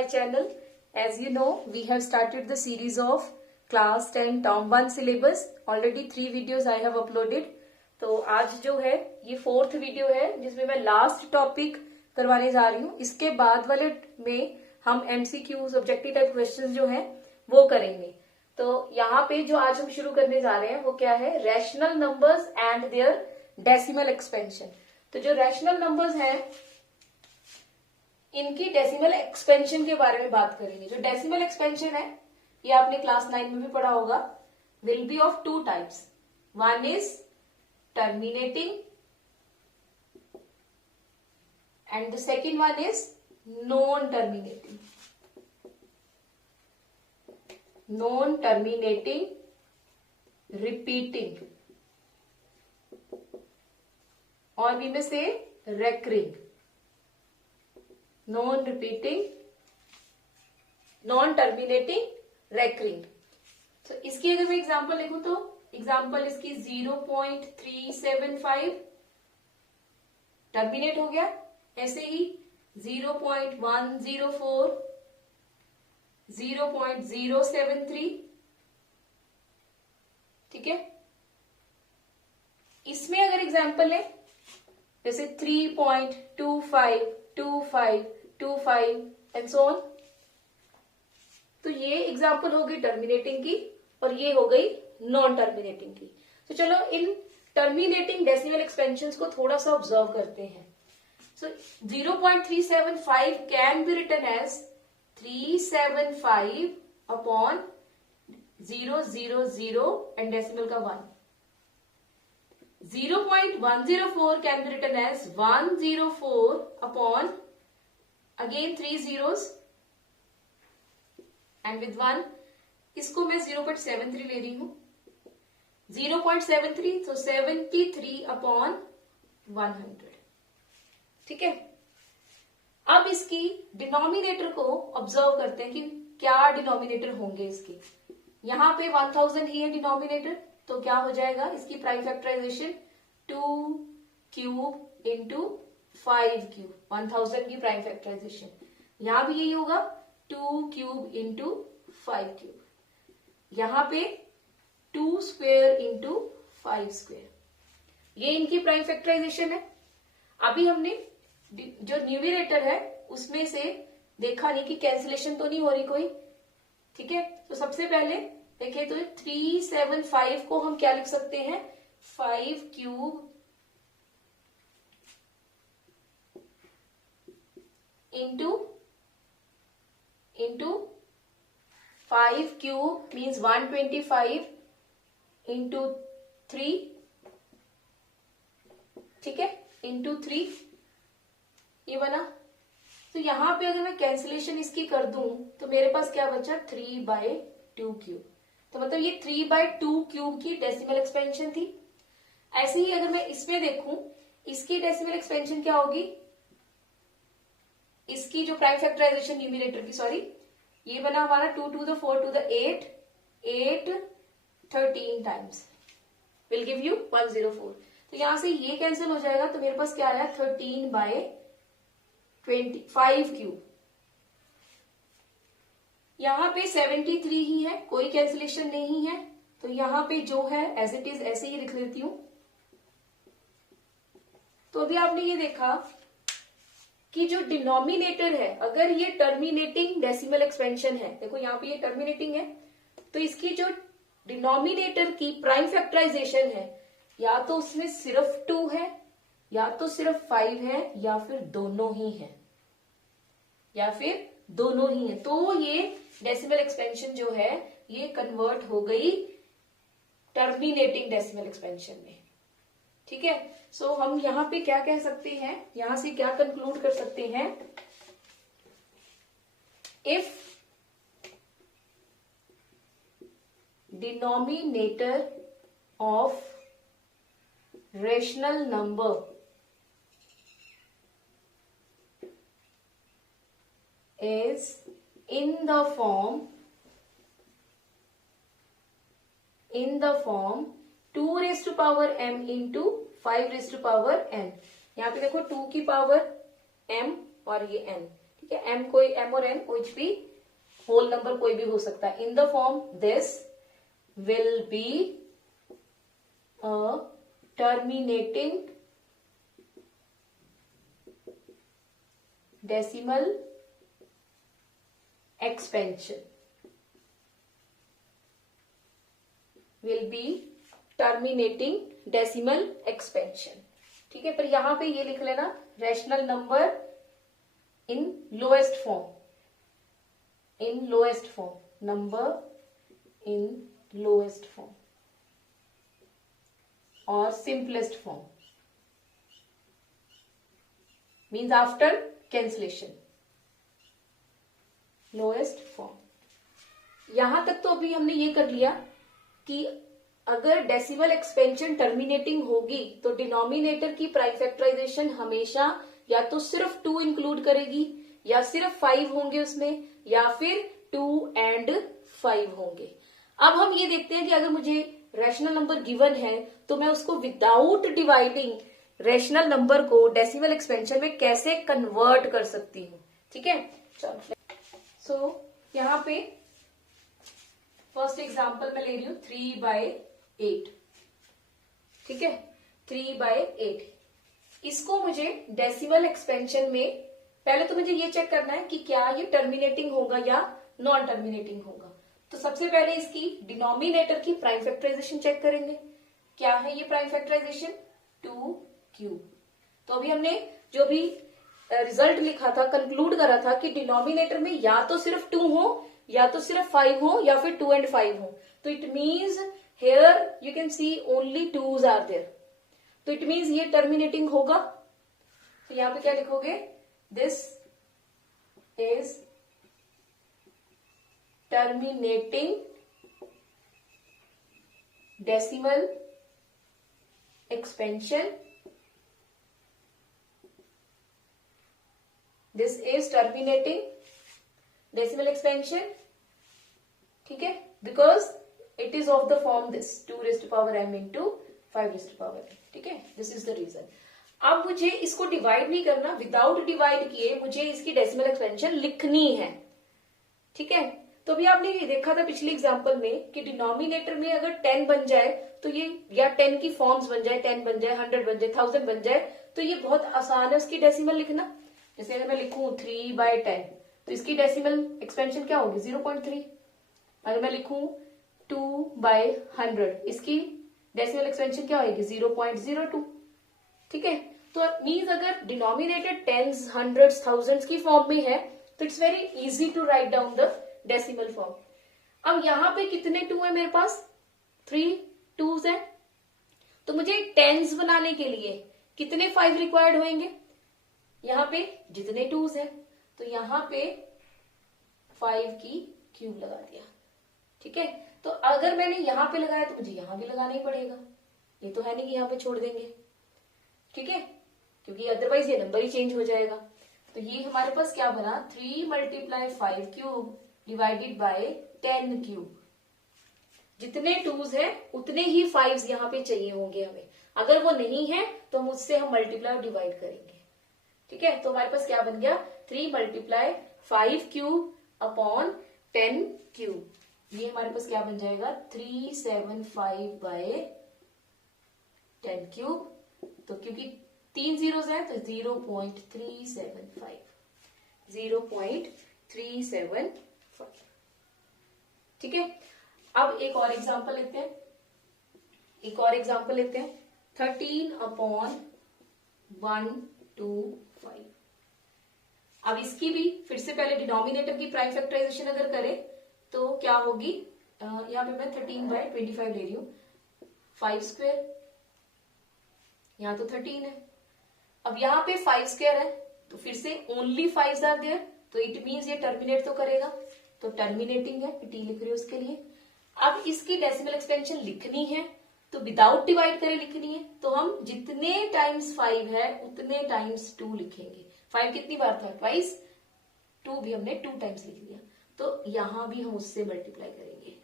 my channel. As you know, we have started the series of class 10 term 1 syllabus. Already 3 videos I have uploaded. तो आज जो है ये 4th video है जिसमें मैं लास्ट टॉपिक करवाने जा रही हूँ. इसके बाद वाले में हम MCQs ऑब्जेक्टिव टाइप क्वेश्चंस जो हैं वो करेंगे. तो यहाँ पे जो आज हम शुरू करने जा रहे हैं वो क्या है, rational numbers and their decimal expansion. तो जो रैशनल नंबर्स हैं इनकी डेसिमल एक्सपेंशन के बारे में बात करेंगे. जो डेसिमल एक्सपेंशन है ये आपने क्लास 9 में भी पढ़ा होगा. Will be of 2 types. One is terminating and the second one is non-terminating. Non-terminating, repeating, or we may say recurring. Non-repeating, non-terminating, recurring. तो इसकी अगर मैं एग्जांपल लिखूं तो एग्जांपल इसकी 0.375 टर्मिनेट हो गया. ऐसे ही 0.104, 0.073. ठीक है. इसमें अगर एग्जांपल है जैसे 3.25, 25, 25 एंड सो ऑन, तो ये एग्जांपल हो गई टर्मिनेटिंग की और ये हो गई नॉन टर्मिनेटिंग की. तो चलो इन टर्मिनेटिंग डेसिमल एक्सपेंशंस को थोड़ा सा ऑब्जर्व करते हैं. So 0.375 can be written as 375 upon 000 and decimal का 1. 0.104 can be written as 104 upon again 3 zeros and with 1. इसको मैं 0.73 ले रही हूं. 0.73 तो 73 upon 100. ठीक है. अब इसकी डिनोमिनेटर को ऑब्जर्व करते हैं कि क्या डिनोमिनेटर होंगे इसके. यहां पे 1000 ही है डिनोमिनेटर, तो क्या हो जाएगा इसकी prime factorisation 2 cube into 5 cube. 1000 की प्राइम फैक्टराइजेशन. यहां भी यही होगा 2 क्यूब इंटू 5 क्यूब. यहां पे 2 स्क्वेयर इंटू 5 स्क्वेयर. ये इनकी प्राइम फैक्टराइजेशन है. अभी हमने जो न्यूमरेटर है उसमें से देखा नहीं कि कैंसिलेशन तो नहीं हो रही कोई. ठीक है. तो सबसे पहले देखिए तो 375 को हम क्या लिख सकते हैं, 5 cube into 5 cube means 125 into 3. ठीक है. इंटू 3 ये बना. तो यहां पे अगर मैं कैंसिलेशन इसकी कर दूं तो मेरे पास क्या बचा 3/2 क्यूब. तो मतलब ये 3/2 क्यूब की डेसिमल एक्सपेंशन थी. ऐसे ही अगर मैं इसमें देखूं इसकी डेसिमल एक्सपेंशन क्या होगी, इसकी जो प्राइम फैक्टराइजेशन न्यूमरेटर की, सॉरी, ये बना हमारा 2 to the 4 to the 8 13 times will give you 104. तो यहां से ये कैंसिल हो जाएगा तो मेरे पास क्या आया 13/25 क्यूब. यहां पे 73 ही है, कोई कैंसिलेशन नहीं है, तो यहां पे जो है एज इट इज ऐसे ही लिख लेती हूं. तो अभी आपने ये देखा कि जो डिनोमिनेटर है अगर ये टर्मिनेटिंग डेसिमल एक्सपेंशन है, देखो यहां पे ये टर्मिनेटिंग है, तो इसकी जो डिनोमिनेटर की प्राइम फैक्टराइजेशन है या तो उसमें सिर्फ 2 है या तो सिर्फ 5 है या फिर दोनों ही है, तो ये डेसिमल एक्सपेंशन जो है ये कन्वर्ट हो गई टर्मिनेटिंग डेसिमल एक्सपेंशन में. ठीक है. सो हम यहां पे क्या कह सकते हैं, यहां से क्या कंक्लूड कर सकते हैं, if denominator of rational number is in the form 2 raised to power m into 5 raised to power n. यहाँ पे देखो 2 की पावर m और ये n. ठीक है, m कोई m और n कुछ भी होल नंबर कोई भी हो सकता है. In the form this will be a terminating decimal expansion. Will be terminating decimal expansion. ठीक है, पर यहां पे ये लिख लेना rational number in lowest form. In lowest form, number in lowest form और simplest form means after cancellation. Lowest form. यहां तक तो अभी हमने ये कर लिया कि अगर डेसिमल एक्सपेंशन टर्मिनेटिंग होगी तो डिनोमिनेटर की प्राइम फैक्टराइजेशन हमेशा या तो सिर्फ 2 इंक्लूड करेगी या सिर्फ 5 होंगे उसमें या फिर 2 and 5 होंगे. अब हम ये देखते हैं कि अगर मुझे रैशनल नंबर गिवन है तो मैं उसको विदाउट डिवाइडिंग रैशनल नंबर को डेसिमल एक्सपेंशन में कैसे कन्वर्ट कर सकती हूँ. ठीक है, चलो. सो यहाँ पे फर्स्ट एग्जांपल मैं ले रही हूँ 3/8. ठीक है, 3/8. इसको मुझे डेसिमल एक्सपेंशन में पहले तो मुझे ये चेक करना है कि क्या ये टर्मिनेटिंग होगा या नॉन टर्मिनेटिंग होगा. तो सबसे पहले इसकी डिनोमिनेटर की प्राइम फैक्टराइजेशन चेक करेंगे. क्या है ये प्राइम फैक्टराइजेशन? 2 तो अभी हमने जो भी रिजल्ट लिखा था, कंक्लूड करा था कि डिनोमिनेटर में या तो सिर्फ 2 हो या तो सिर्फ 5 हो या फिर 2 and 5 हो. तो it means here you can see only 2s are there. तो इट मीन्स ये टर्मिनेटिंग होगा. तो यहां पे क्या लिखोगे? This is terminating decimal expansion. This is terminating decimal expansion. ठीक है, because it is of the form this 2 raised to power m into 5 raised to power m. ठीक है, this is the reason. अब मुझे इसको डिवाइड नहीं करना, without divide किए मुझे इसकी डेसिमल एक्सपेंशन लिखनी है. ठीक है, तो अभी आपने ये देखा था पिछले एग्जांपल में कि डिनोमिनेटर में अगर 10 बन जाए तो ये या 10 की फॉर्म्स बन जाए, 10 बन जाए, 100 बन जाए, 1000 बन जाए, तो ये बहुत आसान है उसकी डेसिमल लिखना. जैसे अगर मैं लिखूं 3/10 तो इसकी डेसिमल एक्सपेंशन क्या होगी? 0.3. अगर मैं लिखूं 2/100 इसकी डेसिमल एक्सपेंशन क्या होगी? 0.02. ठीक है, तो मीन्स अगर डिनोमिनेटर टेंस, हंड्रेड्स, थाउजेंड्स की फॉर्म में है तो it's very easy to write down the decimal form. अब यहां पे कितने 2 है मेरे पास? 3 2s है. तो मुझे टेंस बनाने के लिए कितने 5 रिक्वायर्ड होंगे? यहां पे जितने 2s है तो यहां पे 5 की क्यूब लगा दिया. ठीक है, तो अगर मैंने यहां पे लगाया तो मुझे यहां भी लगाना ही पड़ेगा. ये तो है नहीं कि यहां पे छोड़ देंगे. ठीक है, क्योंकि अदरवाइज ये नंबर ही चेंज हो जाएगा. तो ये हमारे पास क्या बना? 3 × 5 क्यूब डिवाइडेड बाय 10 क्यूब. जितने 2s है उतने ही 5s यहाँ पे चाहिए होंगे हमें. अगर वो नहीं है तो हम उससे मल्टीप्लाई और डिवाइड करेंगे. ठीक है, तो हमारे पास क्या बन गया? 3 × 5 क्यूब अपॉन 10 क्यूब. ये हमारे पास क्या बन जाएगा? 375/10 क्यूब. तो क्योंकि 3 zeros है तो 0.375. 0.375. ठीक है, अब एक और एग्जांपल लेते हैं. 13/125. अब इसकी भी फिर से पहले डिनोमिनेटर की प्राइम फैक्टराइजेशन अगर करें तो क्या होगी? यहाँ पे मैं 13/25 ले रही हूं. 5², यहाँ तो 13 है. अब यहाँ पे 5² है तो फिर से ओनली 5s आर देयर. तो इट मीन्स ये टर्मिनेट तो करेगा. तो टर्मिनेटिंग है, टी लिख रही हूं उसके लिए. अब इसकी डेसिमल एक्सपेंशन लिखनी है तो विदाउट डिवाइड करे लिखनी है. तो हम जितने टाइम्स 5 है उतने टाइम्स 2 लिखेंगे. 5 कितनी बार था? ट्वाइस. 2 भी हमने 2 टाइम्स लिख लिया. तो यहां भी हम उससे मल्टीप्लाई करेंगे.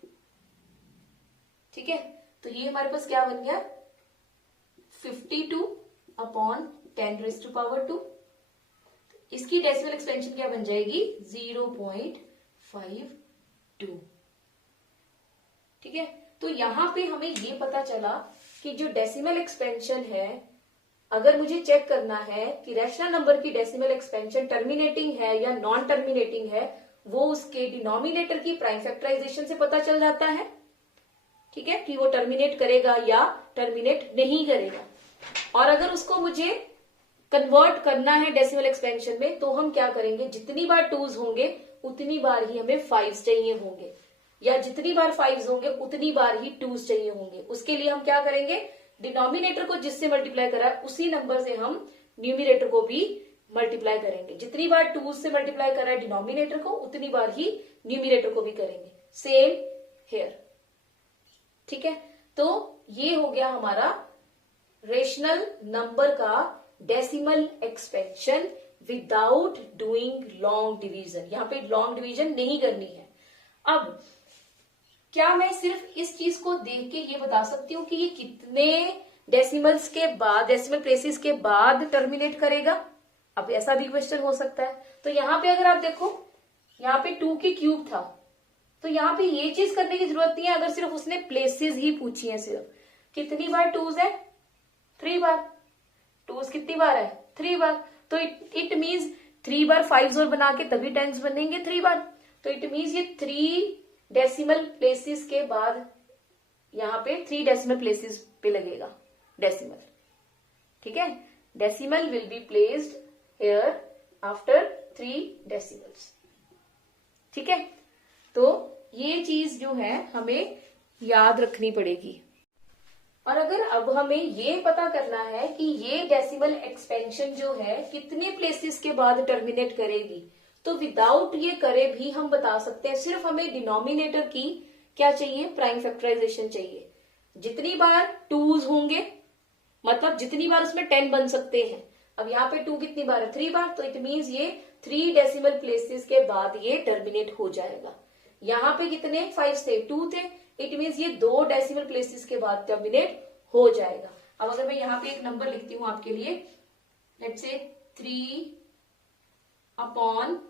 ठीक है, तो ये हमारे पास क्या बन गया? 52/10 raised to power 2. इसकी डेसिमल एक्सपेंशन क्या बन जाएगी 0.52। ठीक है, तो यहां पे हमें ये पता चला कि जो डेसिमल एक्सपेंशन है, अगर मुझे चेक करना है कि रैशनल नंबर की डेसिमल एक्सपेंशन टर्मिनेटिंग है या नॉन टर्मिनेटिंग है, वो उसके डिनोमिनेटर की प्राइम फैक्टराइजेशन से पता चल जाता है। ठीक है, कि वो टर्मिनेट करेगा या टर्मिनेट नहीं करेगा। और अगर उसको मुझे कन्वर्ट करना है डेसिमल एक्सपेंशन में, तो हम क्या करेंगे, जितनी बार टूज होंगे उतनी बार ही हमें फाइव्स चाहिए होंगे, या जितनी बार फाइव्स होंगे उतनी बार ही टूज चाहिए होंगे। उसके लिए हम क्या करेंगे, डिनोमिनेटर को जिससे मल्टीप्लाई करा है उसी नंबर से हम न्यूमिनेटर को भी मल्टीप्लाई करेंगे। जितनी बार टूज से मल्टीप्लाई करा है डिनोमिनेटर को, उतनी बार ही न्यूमिनेटर को भी करेंगे। Same here. ठीक है, तो ये हो गया हमारा रेशनल नंबर का decimal expansion without doing long division. यहां पे लॉन्ग डिवीजन नहीं करनी है। अब क्या मैं सिर्फ इस चीज को देख के ये बता सकती हूँ कि ये कितने डेसिमल्स के बाद, डेसिमल प्लेसेस के बाद टर्मिनेट करेगा? अब ऐसा भी क्वेश्चन हो सकता है। तो यहाँ पे अगर आप देखो, यहाँ पे 2 की क्यूब था, तो यहाँ पे ये चीज करने की जरूरत नहीं है। अगर सिर्फ उसने प्लेसेस ही पूछी है, सिर्फ कितनी बार टूज है, 3 बार। टूज कितनी बार है, 3 बार। तो इट मीन्स 3 बार 5 और बना के तभी टेंस बनेंगे 3 बार। तो इट मीन्स ये 3 डेसिमल प्लेसेस के बाद यहाँ पे 3 डेसिमल प्लेसेस पे लगेगा डेसिमल। ठीक है, decimal will be placed here after 3 decimals. ठीक है, तो ये चीज जो है हमें याद रखनी पड़ेगी। और अगर अब हमें ये पता करना है कि ये डेसिमल एक्सपेंशन जो है कितने प्लेसेस के बाद टर्मिनेट करेगी, तो विदाउट ये करे भी हम बता सकते हैं। सिर्फ हमें डिनोमिनेटर की क्या चाहिए, प्राइम फैक्टराइजेशन चाहिए। जितनी बार टूज होंगे, मतलब जितनी बार उसमें 10 बन सकते हैं। अब यहाँ पे 2 कितनी बार है, 3 बार। तो इट मीन्स ये 3 डेसिमल प्लेसेस के बाद ये टर्मिनेट हो जाएगा। यहाँ पे कितने 5 थे, 2 थे। इट मीन्स ये 2 डेसिमल प्लेसेस के बाद टर्मिनेट हो जाएगा। अब अगर मैं यहाँ पे एक नंबर लिखती हूँ आपके लिए, लेट्स से 3/5।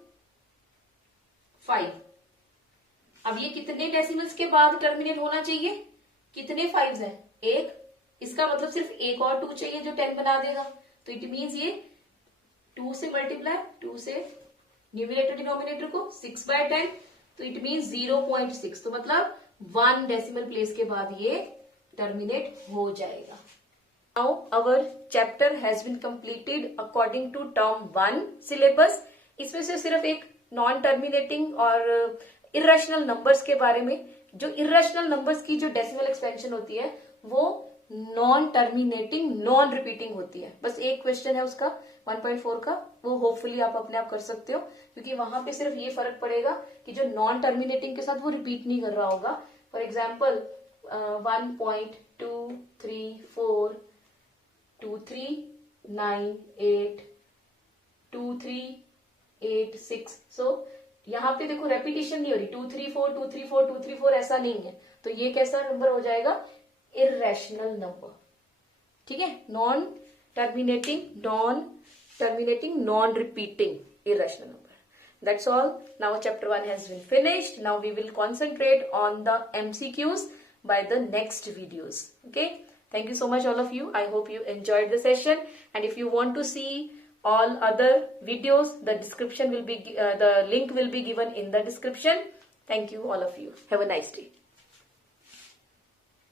अब ये कितने डेसिमल्स के बाद टर्मिनेट होना चाहिए, कितने 5s हैं, 1। इसका मतलब सिर्फ एक और 2 चाहिए जो 10 बना देगा। तो इट मीन्स ये 2 से मल्टीप्लाई, 2 से न्यूमिनेटर डिनोमिनेटर को 6/10, तो इट मीन्स 0.6। तो मतलब 1 डेसिमल प्लेस के बाद ये टर्मिनेट हो जाएगा। Now our chapter has been completed according to term 1 syllabus. इसमें से सिर्फ एक नॉन टर्मिनेटिंग और इर्रेशनल नंबर्स के बारे में, जो इर्रेशनल नंबर्स की जो डेसिमल एक्सपेंशन होती है वो नॉन टर्मिनेटिंग नॉन रिपीटिंग होती है। बस एक क्वेश्चन है उसका 1.4 का, वो होपफुली आप अपने आप कर सकते हो, क्योंकि वहां पे सिर्फ ये फर्क पड़ेगा कि जो नॉन टर्मिनेटिंग के साथ वो रिपीट नहीं कर रहा होगा। For example 1.23423982386। सो यहाँ पे देखो रेपिटेशन नहीं हो रही, 234 234 234 ऐसा नहीं है। तो ये कैसा नंबर हो जाएगा, इर्रेशनल नंबर। ठीक है, non terminating non repeating irrational number. That's all. Now chapter 1 has been finished. Now we will concentrate on the MCQs by the next videos. Okay. Thank you so much all of you. I hope you enjoyed the session. And if you want to see all other videos, the description will be, the link will be given in the description. Thank you all of you. Have a nice day.